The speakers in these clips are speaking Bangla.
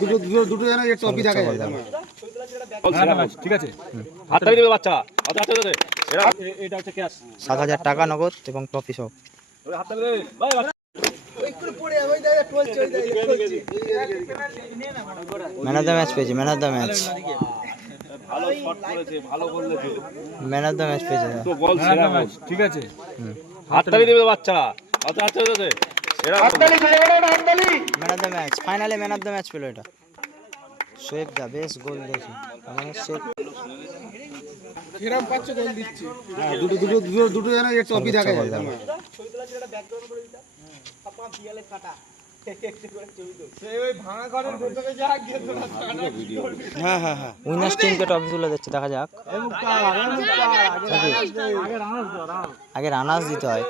দুটো যেন টপি দেখা যায়। ঠিক আছে, হাততালি দেবে বাচ্চা, এটা হচ্ছে ক্যাশ 7,000 টাকা নগদ এবং ট্রফি সহ। হাততালি দেবে ভাই বাচ্চা। ম্যান অফ দ্য ম্যাচ পেয়েছে, ম্যান অফ দ্য ম্যাচ, ভালো শট করেছে, ভালো বলেছে, ম্যান অফ দ্য ম্যাচ পেয়েছে। তো বল সেরা ম্যাচ। ঠিক আছে, হাততালি দেবে বাচ্চা, হাততালি দেবে, এরা হাততালি দেবে, হাততালি। ম্যান অফ দ্য ম্যাচ, ফাইনালে ম্যান অফ দ্য ম্যাচ পেল এটা। শোয়েব দা বেস্ট গোল দিয়েছে, মানে শেখ কিরম পাচ্ছে গোল দিচ্ছে। হ্যাঁ, দুটো যেন টপি দেখা যায়। উইনার্স টিমকে ট্রফি তুলে দিচ্ছে, দেখা যাক। আগে রানার্স দিতে হয়।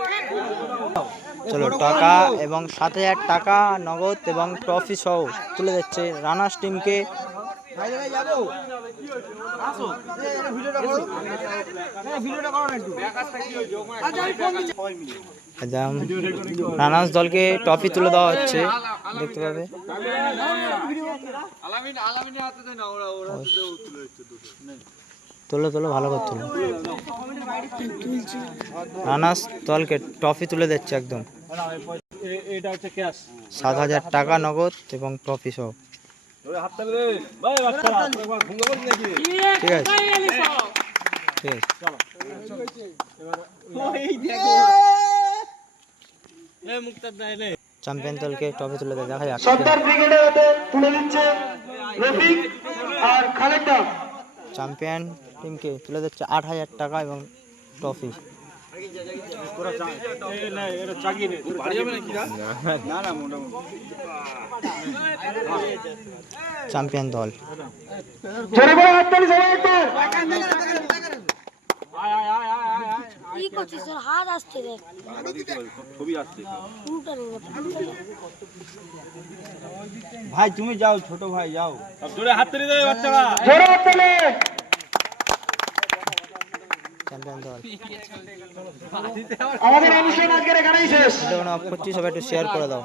চলো, টাকা এবং 7,000 টাকা নগদ এবং ট্রফি সহ তুলে দিচ্ছে রানার্স টিমকে। রানার্স দলকে ট্রফি তুলে দেওয়া হচ্ছে, দেখতে পাবে। তোলো তোলো, ভালো করে তোলো। রানার্স দলকে ট্রফি তুলে দিচ্ছে একদম। এটা হচ্ছে ক্যাশ 7,000 টাকা নগদ এবং ট্রফি সহ। হাততালি দেবে ভাই বাচ্চা, একবার ঘুম বল নাকি? ঠিক আছে, ঠিক আছে। চ্যাম্পিয়ন দলকে ট্রফি তুলে দেয়, দেখা যাক। চ্যাম্পিয়ন টিমকে তুলে দিচ্ছে 8,000 টাকা এবং ট্রফি। চ্যাম্পিয়ন দল কি করছিস? তোর হাত আসছে রে, ছবি আসছে। ভাই তুমি যাও, ছোট ভাই যাও। সব জোরে হাততালি দেবে বাচ্চারা। চ্যাম্পিয়ন দল। আমাদের অনুষ্ঠান আজকের এখানেই শেষ। ভিডিও অফ করছি, সবাই একটু শেয়ার করে দাও।